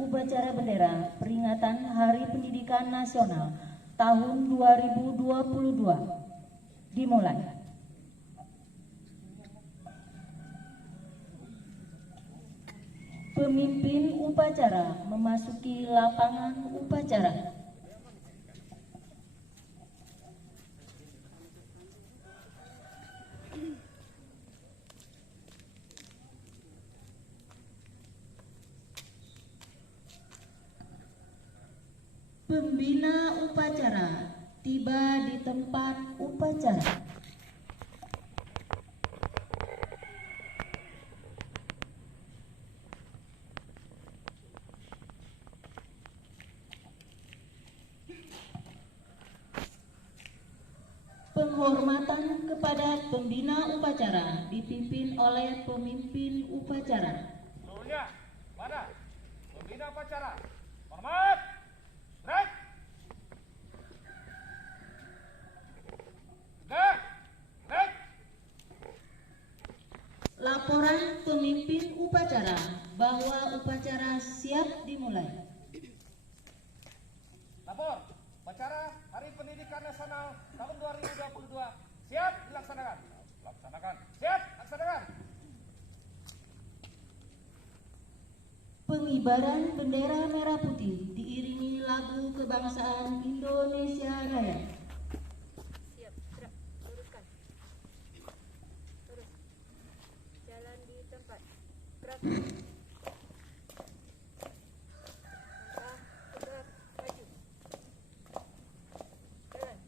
upacara bendera peringatan Hari Pendidikan Nasional tahun 2022 dimulai. Pemimpin upacara memasuki lapangan upacara. Pembina upacara tiba di tempat upacara. Penghormatan kepada pembina upacara dipimpin oleh pemimpin upacara. Seluruhnya, pada pembina upacara, hormat, break, tegak, break. Laporan pemimpin upacara bahwa upacara siap dimulai. Lapor, upacara Hari Pendidikan Nasional tahun 2022 siap dilaksanakan. Laksanakan, siap laksanakan. Pengibaran bendera merah putih diiringi lagu kebangsaan Indonesia Raya. Siap, gerak, luruskan. Terus. Jalan di tempat. Gerak. Langkah, tegak, maju. Jalan.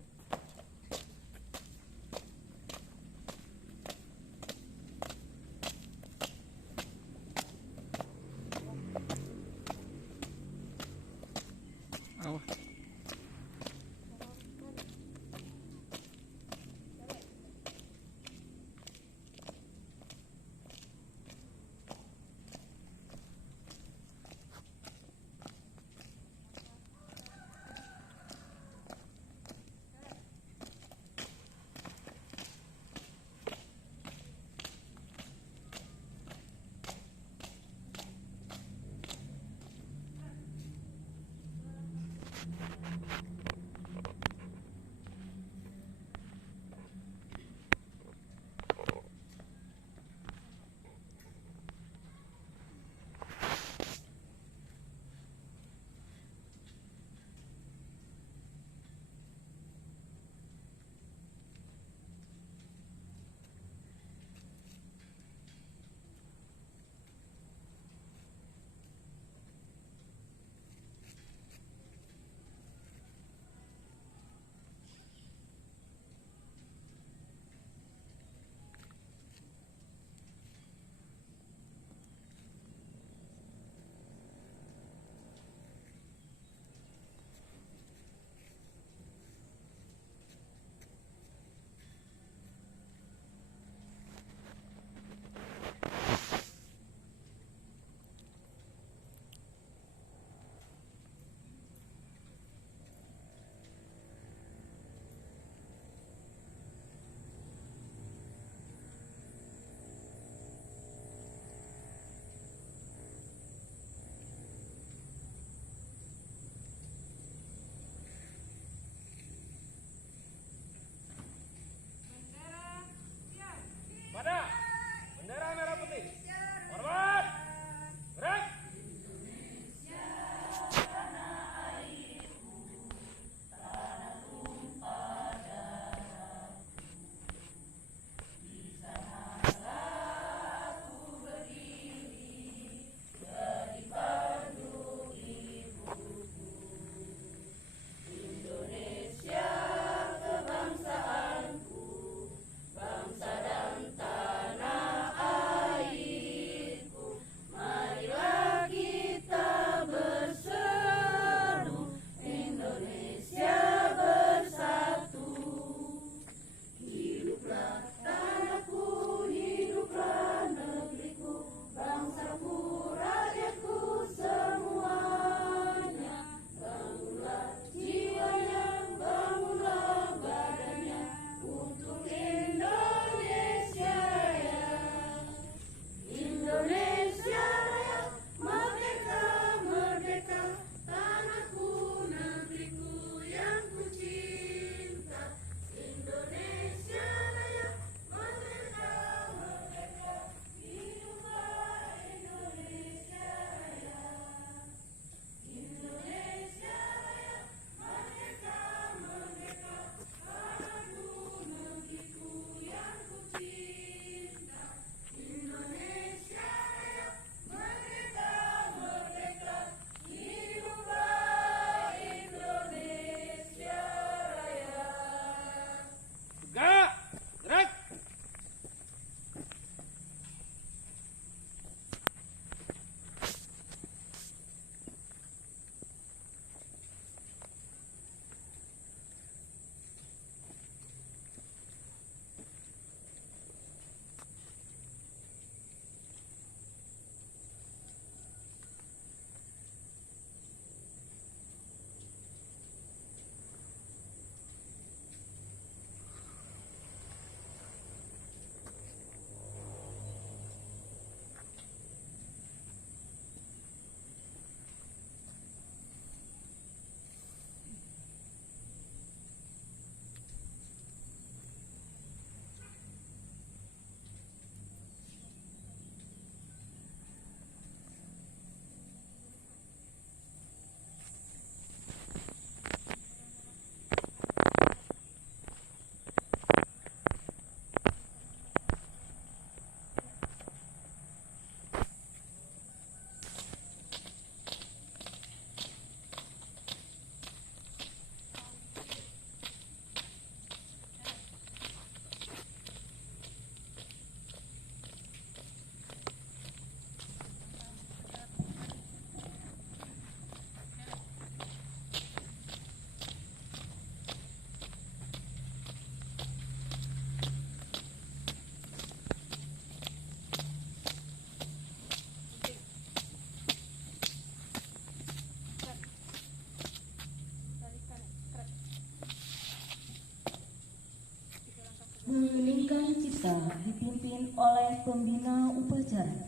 kita dipimpin oleh pembina upacara.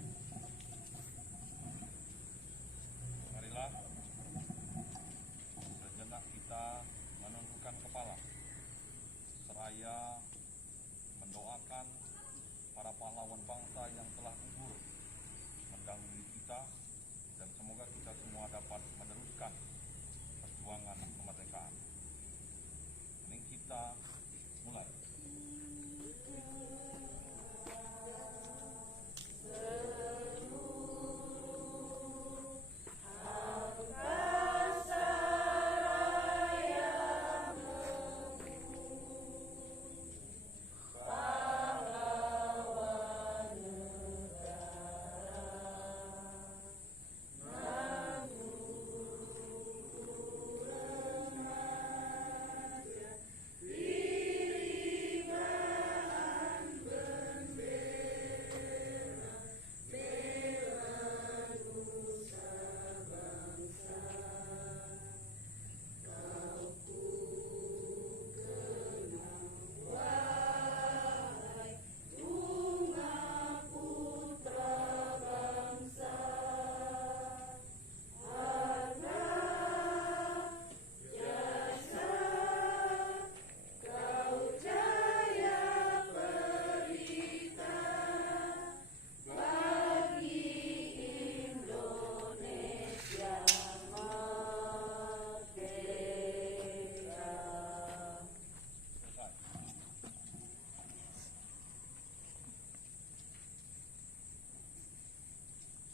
Marilah sejenak kita menundukkan kepala seraya mendoakan para pahlawan bangsa yang telah gugur mendahului kita, dan semoga kita semua dapat meneruskan perjuangan kemerdekaan. Ini kita mulai.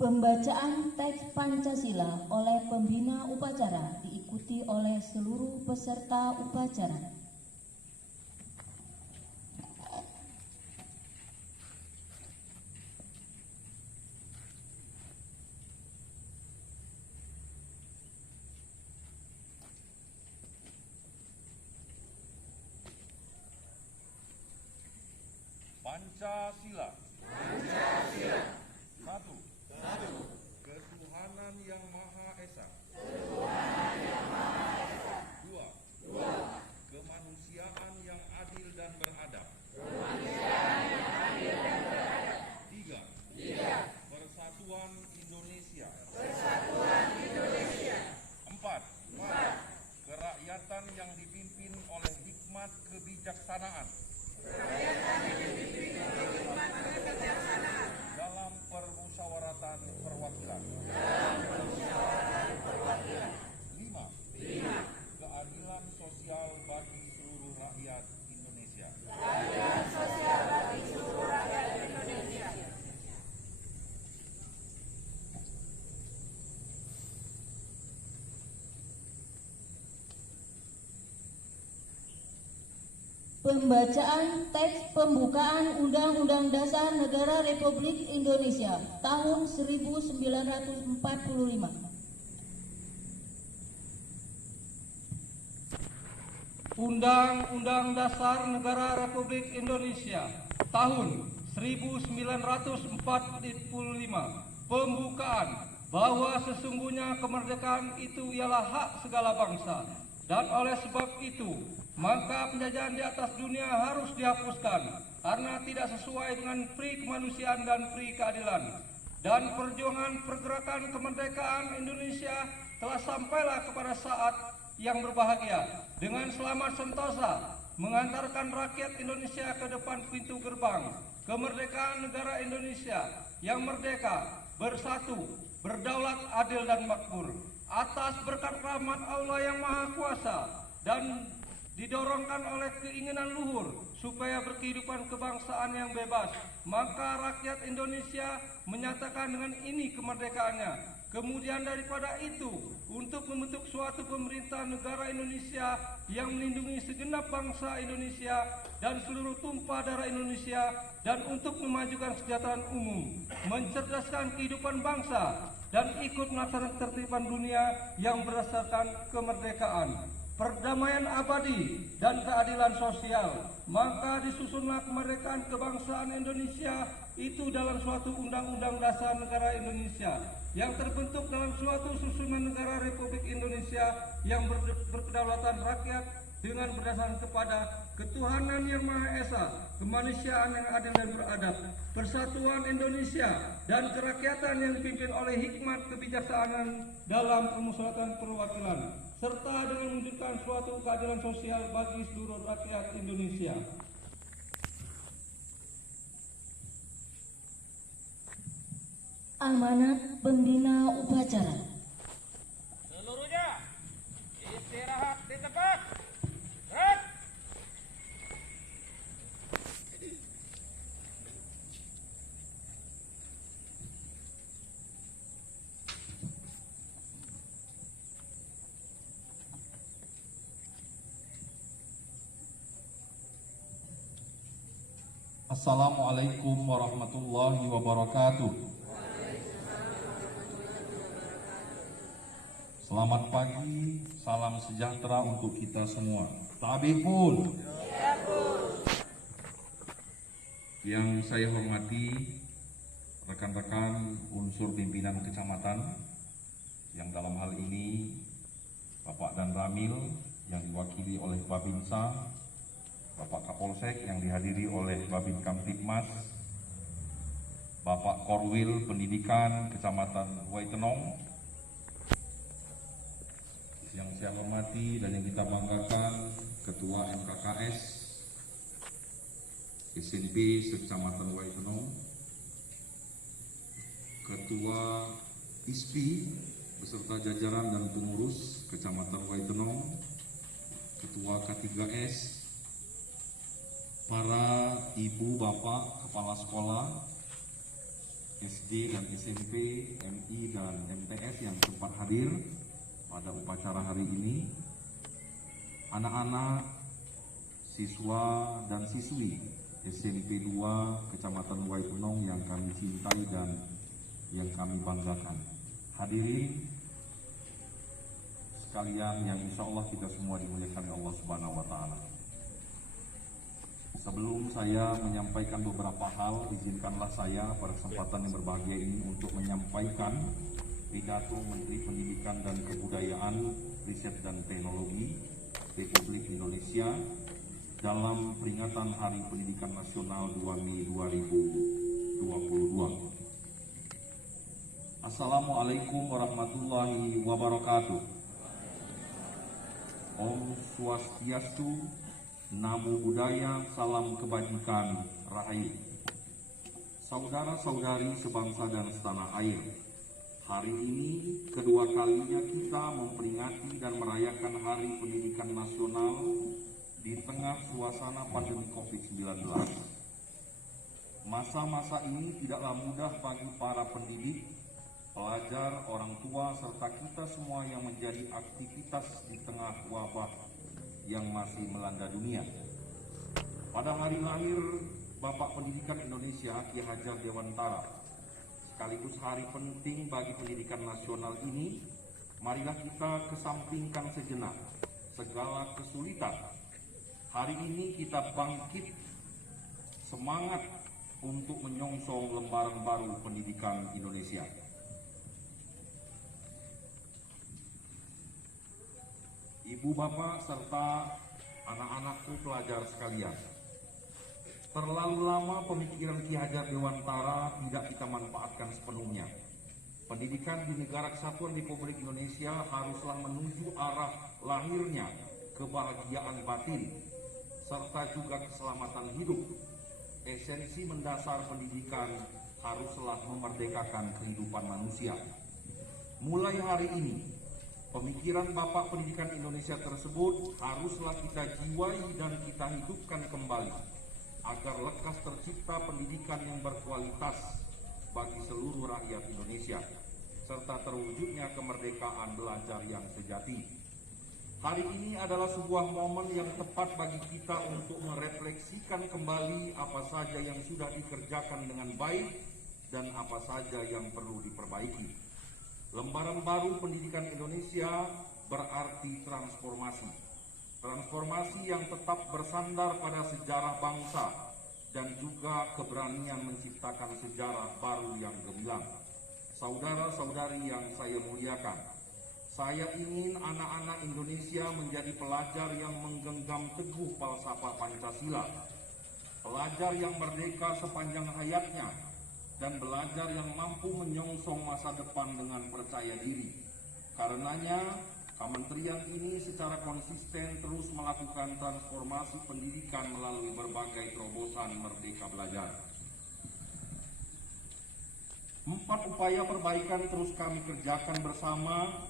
Pembacaan teks Pancasila oleh pembina upacara diikuti oleh seluruh peserta upacara. Pancasila. Satu. Ketuhanan yang Maha Esa. Dua. Kemanusiaan yang adil dan beradab. Tiga. Persatuan Indonesia. Empat. Kerakyatan yang dipimpin oleh hikmat kebijaksanaan. Dalam permusyawaratan perwakilan. 5. Keadilan sosial bagi seluruh rakyat Indonesia. Pembacaan teks pembukaan Undang-Undang Dasar Negara Republik Indonesia tahun 1945. Undang-Undang Dasar Negara Republik Indonesia tahun 1945. Pembukaan bahwa sesungguhnya kemerdekaan itu ialah hak segala bangsa, dan oleh sebab itu maka penjajahan di atas dunia harus dihapuskan karena tidak sesuai dengan pri kemanusiaan dan pri keadilan. Dan perjuangan pergerakan kemerdekaan Indonesia telah sampailah kepada saat yang berbahagia dengan selamat sentosa mengantarkan rakyat Indonesia ke depan pintu gerbang kemerdekaan negara Indonesia yang merdeka, bersatu, berdaulat, adil dan makmur atas berkat rahmat Allah yang Maha Kuasa, dan didorongkan oleh keinginan luhur supaya berkehidupan kebangsaan yang bebas, maka rakyat Indonesia menyatakan dengan ini kemerdekaannya. Kemudian daripada itu, untuk membentuk suatu pemerintah negara Indonesia yang melindungi segenap bangsa Indonesia dan seluruh tumpah darah Indonesia, dan untuk memajukan kesejahteraan umum, mencerdaskan kehidupan bangsa, dan ikut melaksanakan ketertiban dunia yang berdasarkan kemerdekaan, perdamaian abadi, dan keadilan sosial. Maka disusunlah kemerdekaan kebangsaan Indonesia itu dalam suatu undang-undang dasar negara Indonesia yang terbentuk dalam suatu susunan negara Republik Indonesia yang berkedaulatan rakyat dengan berdasarkan kepada ketuhanan yang Maha Esa, kemanusiaan yang adil dan beradab, persatuan Indonesia, dan kerakyatan yang dipimpin oleh hikmat kebijaksanaan dalam permusyawaratan perwakilan, serta dengan mewujudkan suatu keadilan sosial bagi seluruh rakyat Indonesia. Amanat pembina upacara. Seluruhnya istirahat di tempat. Gerak. Assalamualaikum warahmatullahi wabarakatuh. Selamat pagi, salam sejahtera untuk kita semua. Tabibun. Yang saya hormati rekan-rekan unsur pimpinan kecamatan, yang dalam hal ini Bapak Dan Ramil yang diwakili oleh Babinsa, Bapak Kapolsek yang dihadiri oleh Babin Kamtibmas, Bapak Korwil Pendidikan Kecamatan Waitenong, yang saya hormati dan yang kita banggakan Ketua MKKS SMP Kecamatan Waitenong, Ketua ISPI beserta jajaran dan pengurus Kecamatan Waitenong, Ketua K3S, para ibu bapak kepala sekolah SD dan SMP, MI dan MTS yang sempat hadir pada upacara hari ini, anak-anak, siswa dan siswi SMP 2 Kecamatan Waitenong yang kami cintai dan yang kami banggakan. Hadirin sekalian yang insya Allah kita semua dimuliakan oleh Allah Subhanahu wa Ta'ala. Sebelum saya menyampaikan beberapa hal, izinkanlah saya pada kesempatan yang berbahagia ini untuk menyampaikan pidato Menteri Pendidikan dan Kebudayaan, Riset dan Teknologi Republik Indonesia dalam peringatan Hari Pendidikan Nasional 2 Mei 2022. Assalamualaikum warahmatullahi wabarakatuh. Om Swastiastu, Namo Buddhaya, salam kebajikan, rahayu. Saudara-saudari sebangsa dan setanah air, hari ini kedua kalinya kita memperingati dan merayakan Hari Pendidikan Nasional di tengah suasana pandemi COVID-19. Masa-masa ini tidaklah mudah bagi para pendidik, pelajar, orang tua, serta kita semua yang menjadi aktivitas di tengah wabah yang masih melanda dunia. Pada hari lahir Bapak Pendidikan Indonesia Ki Hajar Dewantara, sekaligus hari penting bagi pendidikan nasional ini, marilah kita kesampingkan sejenak segala kesulitan. Hari ini kita bangkit semangat untuk menyongsong lembaran baru pendidikan Indonesia. Ibu bapak serta anak-anakku pelajar sekalian, terlalu lama pemikiran Ki Hajar Dewantara tidak kita manfaatkan sepenuhnya. Pendidikan di negara kesatuan Republik Indonesia haruslah menuju arah lahirnya kebahagiaan batin serta juga keselamatan hidup. Esensi mendasar pendidikan haruslah memerdekakan kehidupan manusia. Mulai hari ini, pemikiran Bapak Pendidikan Indonesia tersebut haruslah kita jiwai dan kita hidupkan kembali agar lekas tercipta pendidikan yang berkualitas bagi seluruh rakyat Indonesia serta terwujudnya kemerdekaan belajar yang sejati. Hari ini adalah sebuah momen yang tepat bagi kita untuk merefleksikan kembali apa saja yang sudah dikerjakan dengan baik dan apa saja yang perlu diperbaiki. Lembaran baru pendidikan Indonesia berarti transformasi. Transformasi yang tetap bersandar pada sejarah bangsa dan juga keberanian menciptakan sejarah baru yang gemilang. Saudara-saudari yang saya muliakan, Saya ingin anak-anak Indonesia menjadi pelajar yang menggenggam teguh falsafah Pancasila, pelajar yang merdeka sepanjang hayatnya, dan belajar yang mampu menyongsong masa depan dengan percaya diri. Karenanya, kementerian ini secara konsisten terus melakukan transformasi pendidikan melalui berbagai terobosan Merdeka Belajar. 4 upaya perbaikan terus kami kerjakan bersama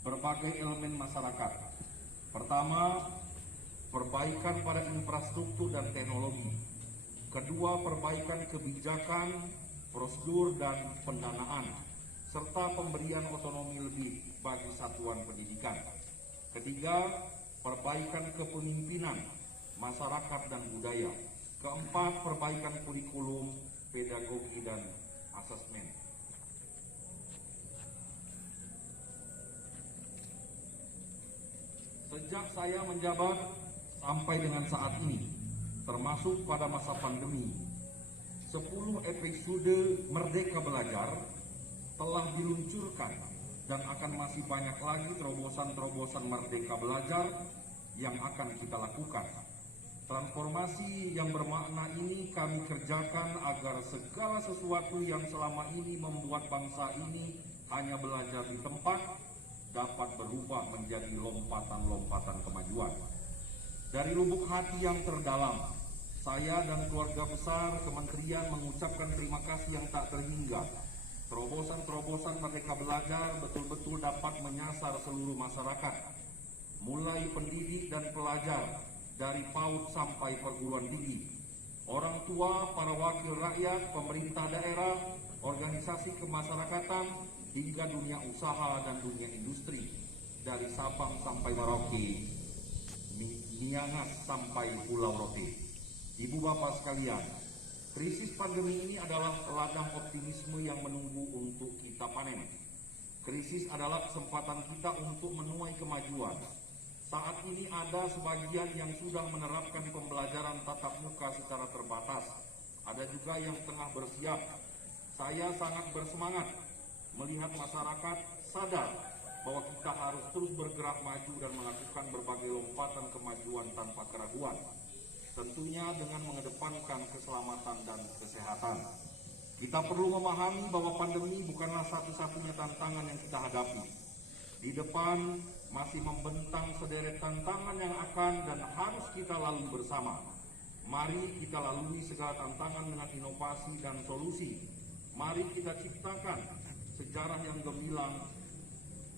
berbagai elemen masyarakat. Pertama, perbaikan pada infrastruktur dan teknologi. Kedua, perbaikan kebijakan, prosedur, dan pendanaan, serta pemberian otonomi lebih bagi satuan pendidikan. Ketiga, perbaikan kepemimpinan, masyarakat, dan budaya. Keempat, perbaikan kurikulum, pedagogi, dan asesmen. Sejak saya menjabat sampai dengan saat ini, termasuk pada masa pandemi, 10 episode Merdeka Belajar telah diluncurkan dan akan masih banyak lagi terobosan-terobosan Merdeka Belajar yang akan kita lakukan. Transformasi yang bermakna ini kami kerjakan agar segala sesuatu yang selama ini membuat bangsa ini hanya belajar di tempat dapat berubah menjadi lompatan-lompatan kemajuan. Dari lubuk hati yang terdalam, saya dan keluarga besar kementerian mengucapkan terima kasih yang tak terhingga. Terobosan-terobosan Merdeka Belajar betul-betul dapat menyasar seluruh masyarakat, mulai pendidik dan pelajar, dari PAUD sampai perguruan tinggi, orang tua, para wakil rakyat, pemerintah daerah, organisasi kemasyarakatan, hingga dunia usaha dan dunia industri, dari Sabang sampai Merauke, Miangas sampai Pulau Rote. Ibu bapak sekalian, krisis pandemi ini adalah ladang optimisme yang menunggu untuk kita panen. Krisis adalah kesempatan kita untuk menuai kemajuan. Saat ini ada sebagian yang sudah menerapkan pembelajaran tatap muka secara terbatas. Ada juga yang tengah bersiap. Saya sangat bersemangat melihat masyarakat sadar bahwa kita harus terus bergerak maju dan melakukan berbagai lompatan kemajuan tanpa keraguan. Tentunya dengan mengedepankan keselamatan dan kesehatan. Kita perlu memahami bahwa pandemi bukanlah satu-satunya tantangan yang kita hadapi. Di depan masih membentang sederet tantangan yang akan dan harus kita lalui bersama. Mari kita lalui segala tantangan dengan inovasi dan solusi. Mari kita ciptakan sejarah yang gemilang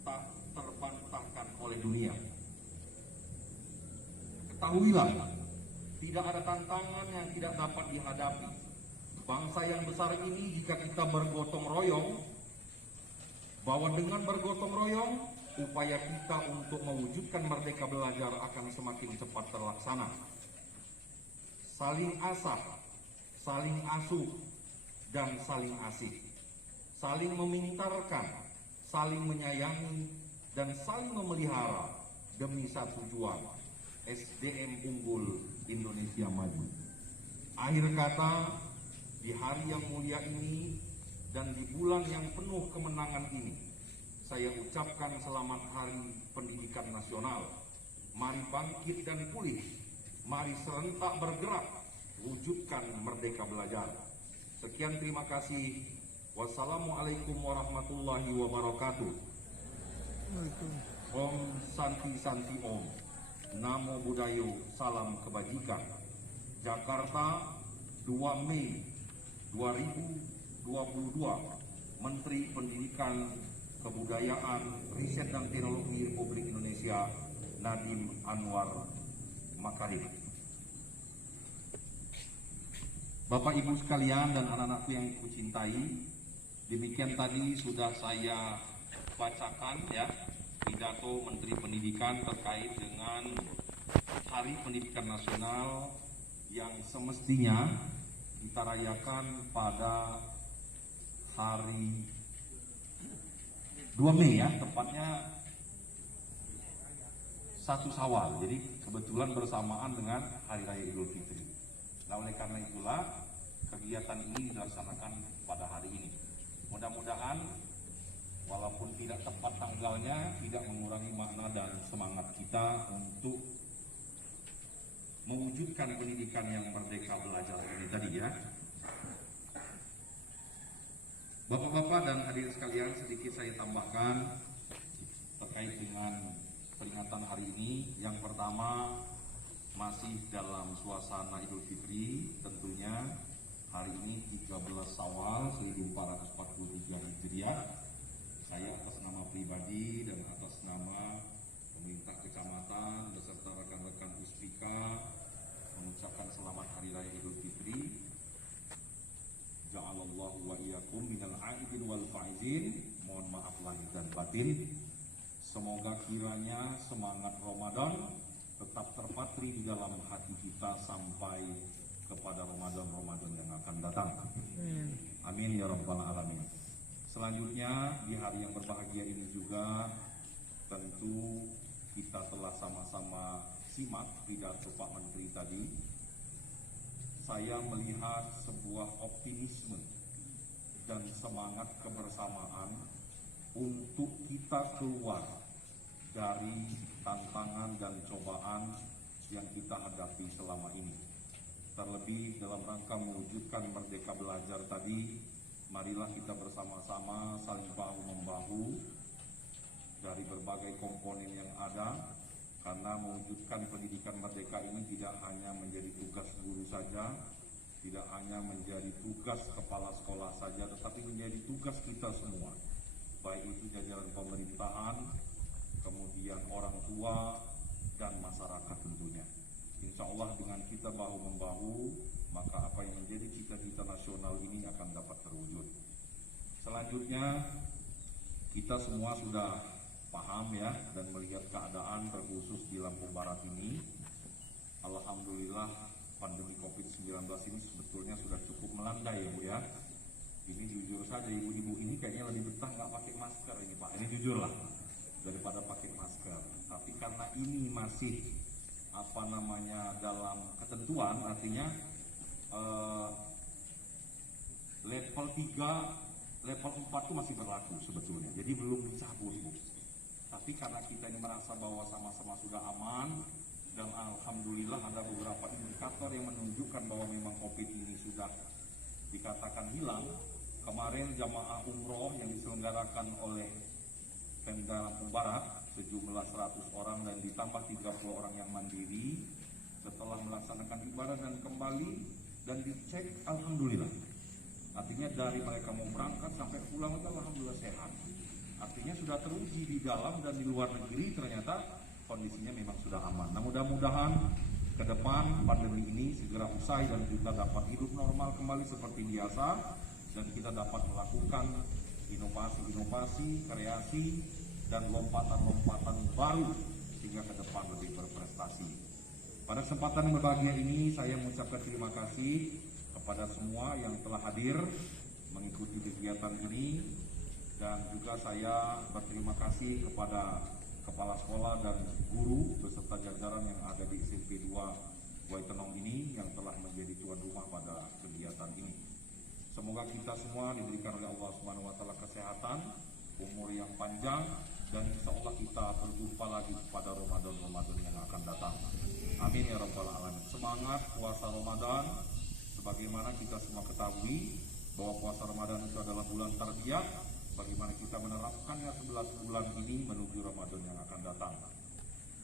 tak terbantahkan oleh dunia. Ketahuilah, tidak ada tantangan yang tidak dapat dihadapi. Bangsa yang besar ini jika kita bergotong royong, bahwa dengan bergotong royong, upaya kita untuk mewujudkan Merdeka Belajar akan semakin cepat terlaksana. Saling asah, saling asuh, dan saling asih. Saling memintarkan, saling menyayangi, dan saling memelihara demi satu tujuan, SDM unggul Indonesia maju. Akhir kata, di hari yang mulia ini dan di bulan yang penuh kemenangan ini, saya ucapkan selamat Hari Pendidikan Nasional. Mari bangkit dan pulih, mari serentak bergerak, wujudkan Merdeka Belajar. Sekian, terima kasih. Wassalamualaikum warahmatullahi wabarakatuh. Om Santi Santi Om. Namo Buddhayo, salam kebajikan. Jakarta, 2 Mei 2022. Menteri Pendidikan, Kebudayaan, Riset dan Teknologi Republik Indonesia, Nadiem Anwar Makarim. Bapak Ibu sekalian dan anak-anakku yang kucintai, demikian tadi sudah saya bacakan ya pidato Menteri Pendidikan terkait dengan Hari Pendidikan Nasional yang semestinya kita rayakan pada hari 2 Mei ya, tepatnya 1 Syawal. Jadi kebetulan bersamaan dengan Hari Raya Idul Fitri. Nah, oleh karena itulah kegiatan ini dilaksanakan pada hari ini. Mudah-mudahan walaupun tidak tepat tanggalnya, tidak mengurangi makna dan semangat kita untuk mewujudkan pendidikan yang merdeka belajar ini tadi ya. Bapak-bapak dan hadirin sekalian, sedikit saya tambahkan terkait dengan peringatan hari ini. Yang pertama, masih dalam suasana Idul Fitri, tentunya hari ini 13 Syawal 1443 Hijriah. Saya atas nama pribadi dan atas nama pemerintah kecamatan beserta rekan-rekan Puspika mengucapkan selamat Hari Raya Idul Fitri. Ja'alallahu wa iyyakum minal aidin wal faizin. Mohon maaf lahir dan batin. Semoga kiranya semangat Ramadan tetap terpatri di dalam hati kita sampai kepada Ramadan yang akan datang. Amin ya rabbal alamin. Selanjutnya di hari yang berbahagia ini juga tentu kita telah sama-sama simak pidato Pak Menteri tadi. Saya melihat sebuah optimisme dan semangat kebersamaan untuk kita keluar dari tantangan dan cobaan yang kita hadapi selama ini. Terlebih dalam rangka mewujudkan merdeka belajar tadi, marilah kita bersama-sama saling bahu-membahu dari berbagai komponen yang ada, karena mewujudkan pendidikan merdeka ini tidak hanya menjadi tugas guru saja, tidak hanya menjadi tugas kepala sekolah saja, tetapi menjadi tugas kita semua, baik itu jajaran pemerintahan, kemudian orang tua, dan masyarakat tentunya. Insya Allah dengan kita bahu-membahu, maka apa yang menjadi cita-cita nasional ini akan dapat terwujud. Selanjutnya, kita semua sudah paham ya dan melihat keadaan terkhusus di Lampung Barat ini. Alhamdulillah pandemi COVID-19 ini sebetulnya sudah cukup melandai ya Bu ya. Ini jujur saja ibu-ibu ini kayaknya lebih betah nggak pakai masker ini Pak. Ini jujur lah daripada pakai masker. Tapi karena ini masih dalam ketentuan, artinya level 3, level 4 itu masih berlaku sebetulnya. Jadi belum dicabut Bu. Tapi karena kita ini merasa bahwa sama-sama sudah aman, dan alhamdulillah ada beberapa indikator yang menunjukkan bahwa memang COVID ini sudah dikatakan hilang. Kemarin jamaah umroh yang diselenggarakan oleh Pemda Lampung Barat sejumlah 100 orang dan ditambah 30 orang yang mandiri setelah melaksanakan ibadah dan kembali dan dicek alhamdulillah. Artinya dari mereka mau berangkat sampai pulang itu alhamdulillah sehat. Artinya sudah teruji di dalam dan di luar negeri ternyata kondisinya memang sudah aman. Nah mudah-mudahan ke depan pandemi ini segera usai dan kita dapat hidup normal kembali seperti biasa, dan kita dapat melakukan inovasi-inovasi, kreasi, dan lompatan-lompatan baru sehingga ke depan lebih berprestasi. Pada kesempatan yang berbahagia ini saya mengucapkan terima kasih kepada semua yang telah hadir mengikuti kegiatan ini, dan juga saya berterima kasih kepada kepala sekolah dan guru beserta jajaran yang ada di SMP 2 Waitenong ini yang telah menjadi tuan rumah pada kegiatan ini. Semoga kita semua diberikan oleh Allah Subhanahu wa taala kesehatan, umur yang panjang, dan insya Allah kita berjumpa lagi pada Ramadan yang akan datang. Amin ya rabbal alamin. Semangat puasa Ramadan, sebagaimana kita semua ketahui bahwa puasa Ramadan itu adalah bulan tarbiyah. Bagaimana kita menerapkannya 11 bulan ini menuju Ramadan yang akan datang.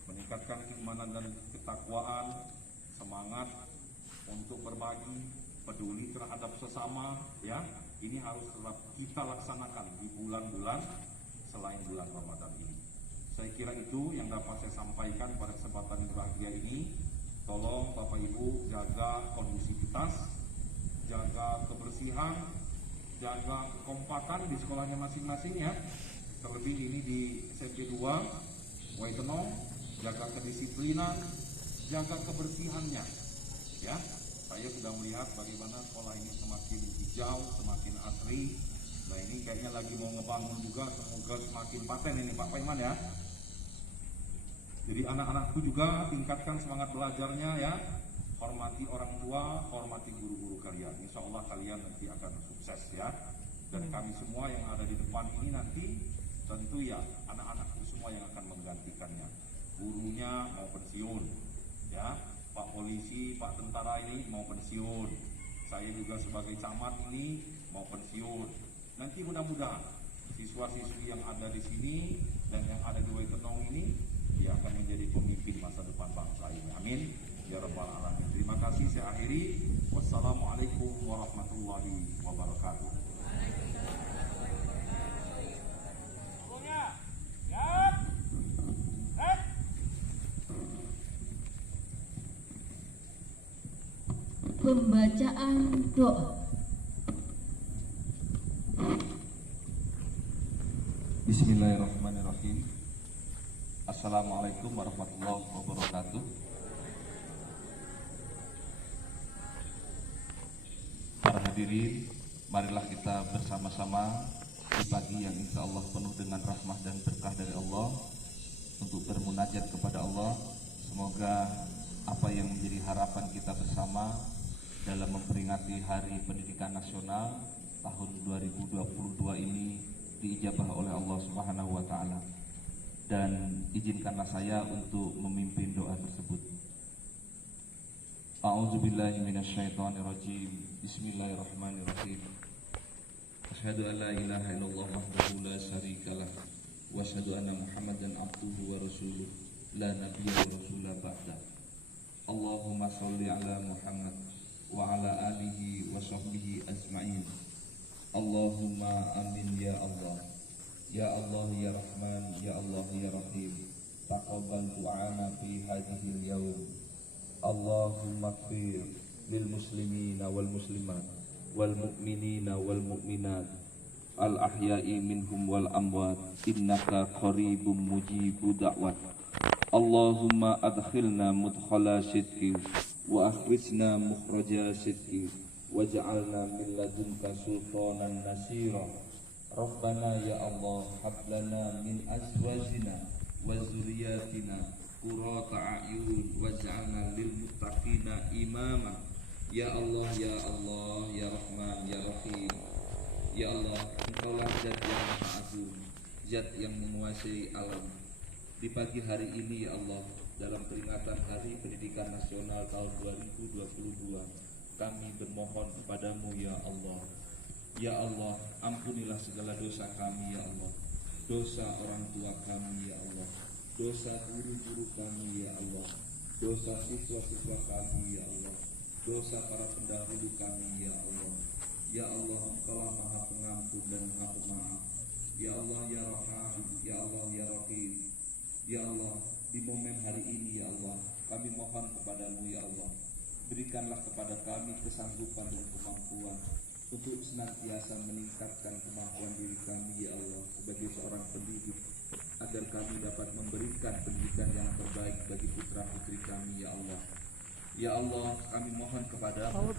Meningkatkan keimanan dan ketakwaan, semangat untuk berbagi, peduli terhadap sesama, ya. Ini harus tetap kita laksanakan di bulan-bulan selain bulan Ramadan ini. Saya kira itu yang dapat saya sampaikan pada kesempatan yang bahagia ini. Tolong Bapak Ibu jaga kondusivitas, jaga kebersihan, jaga kekompakan di sekolahnya masing-masing ya. Terlebih ini di SMP 2 Waitenong, jaga kedisiplinan, jaga kebersihannya ya. Saya sudah melihat bagaimana sekolah ini semakin hijau, semakin asri. Nah ini kayaknya lagi mau ngebangun juga, semoga semakin paten ini Pak Paiman ya. Jadi anak-anakku juga tingkatkan semangat belajarnya ya. Hormati orang tua, hormati guru-guru kalian. Insya Allah kalian nanti akan sukses ya. Dan kami semua yang ada di depan ini nanti tentu ya anak-anakku semua yang akan menggantikannya. Gurunya mau pensiun, ya, Pak polisi, Pak tentara ini mau pensiun. Saya juga sebagai camat ini mau pensiun. Nanti mudah-mudahan siswa-siswi yang ada di sini dan yang ada di Waikentong ini dia akan menjadi pemimpin masa depan bangsa ini. Amin. Ya Rabbal Alamin. Terima kasih, saya akhiri. Wassalamualaikum warahmatullahi wabarakatuh. Sebelumnya, siap, set. Pembacaan doa. Bismillahirrahmanirrahim. Assalamualaikum warahmatullahi wabarakatuh. Para hadirin, marilah kita bersama-sama di pagi yang insya Allah penuh dengan rahmah dan berkah dari Allah untuk bermunajat kepada Allah. Semoga apa yang menjadi harapan kita bersama dalam memperingati Hari Pendidikan Nasional tahun 2022 ini diijabah oleh Allah Subhanahu wa taala. Dan izinkanlah saya untuk memimpin doa tersebut. A'udzubillahi minasyaitonirrajim. Bismillahirrahmanirrahim. Asyhadu an la ilaha illallah wahdahu la syarikalah wa asyhadu anna Muhammadan abduhu wa rasuluh la nabiyya wa rasula ba'da. Allahumma shalli ala Muhammad wa ala alihi wa sahbihi ajma'in. Allahumma amin ya Allah. Ya Allah ya Rahman, ya Allah ya Rahim. Taqabbal du'ana fi hadhil yawm. Allahumma ighfir lil muslimina wal muslimat wal mu'minina wal mu'minat al ahya'i minhum wal amwat innaka qaribum mujibu da'wat. Allahumma adkhilna mudkhala sidqi wa akhrijna mukhraja sidqi waj'alna min ladunka sultanan nasira. Rabbana ya Allah hablana min azwajina wa zuriyatina qurrata a'yun waj'alna lil muttaqina imama. Ya Allah ya Allah ya Rahman ya Rahim. Ya Allah, Engkaulah Zat yang Maha Agung, Zat yang menguasai alam. Di pagi hari ini ya Allah, dalam peringatan Hari Pendidikan Nasional tahun 2022, kami bermohon kepadamu ya Allah. Ya Allah, ampunilah segala dosa kami ya Allah. Dosa orang tua kami ya Allah. Dosa guru-guru kami ya Allah. Dosa siswa-siswa kami ya Allah. Dosa para pendahulu kami ya Allah. Ya Allah, Engkaulah Maha Pengampun dan Maha Pemaaf. Ya Allah ya Rahman, ya Allah ya Rahim. Ya Allah, di momen hari ini ya Allah, kami mohon kepadamu ya Allah. Berikanlah kepada kami kesanggupan dan kemampuan untuk senantiasa meningkatkan kemampuan diri kami ya Allah sebagai seorang pendidik, agar kami dapat memberikan pendidikan yang terbaik bagi putra putri kami ya Allah. Ya Allah, kami mohon kepadamu,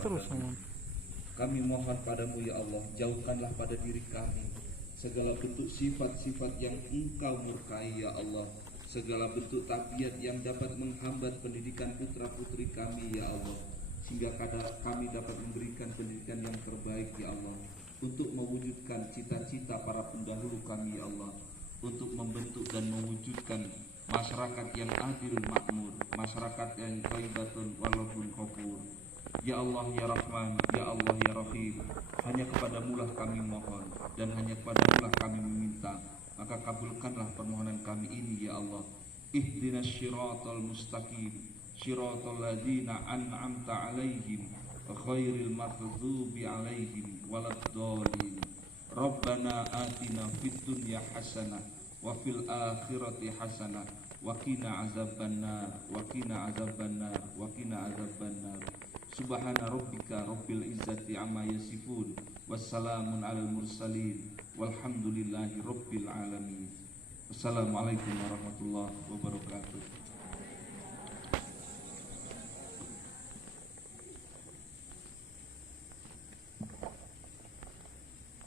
kami mohon padamu ya Allah, jauhkanlah pada diri kami segala bentuk sifat-sifat yang Engkau murkai ya Allah, segala bentuk tabiat yang dapat menghambat pendidikan putra putri kami ya Allah, sehingga kami dapat memberikan pendidikan yang terbaik ya Allah, untuk mewujudkan cita-cita para pendahulu kami ya Allah, untuk membentuk dan mewujudkan masyarakat yang adil makmur, masyarakat yang thayyibatun walaupun kafur. Ya Allah ya Rahman, ya Allah ya Rahim, hanya kepadamulah kami mohon dan hanya kepadamulah kami meminta, maka kabulkanlah permohonan kami ini ya Allah. Ihdinas syiratal mustaqim, syiratal ladzina an'amta alaihim ghairil maghdubi alaihim waladdallin. Rabbana atina fid dunya hasanah wa fil akhirati hasanah wa qina azabannar wa qina azabannar wa qina azabannar. Subhana rabbika rabbil izzati amma yasifun wassalamun alal mursalin walhamdulillahi rabbil alamin. Assalamualaikum warahmatullahi wabarakatuh.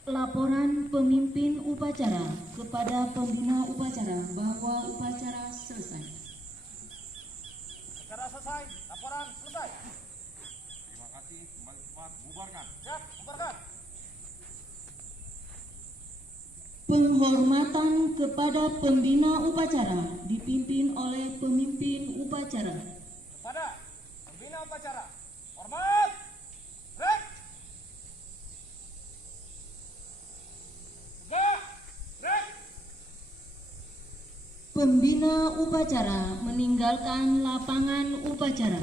Laporan pemimpin upacara kepada pembina upacara bahwa upacara selesai. Acara selesai, laporan selesai. Terima kasih, kembali cepat bubarkan. Siap, bubarkan. Penghormatan kepada pembina upacara dipimpin oleh pemimpin upacara. Kepada pembina upacara, hormat, break. Tegak, break. Pembina upacara meninggalkan lapangan upacara.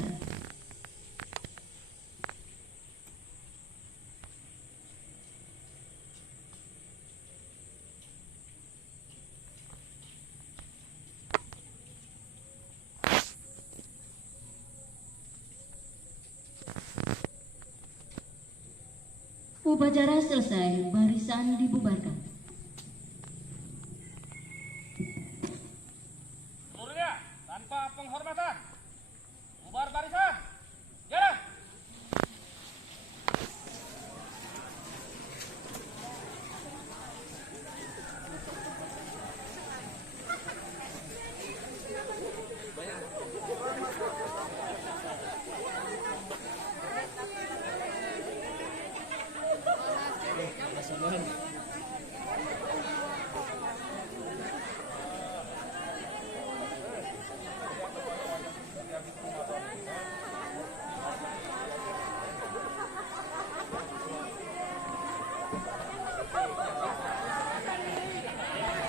Upacara selesai, barisan dibubarkan.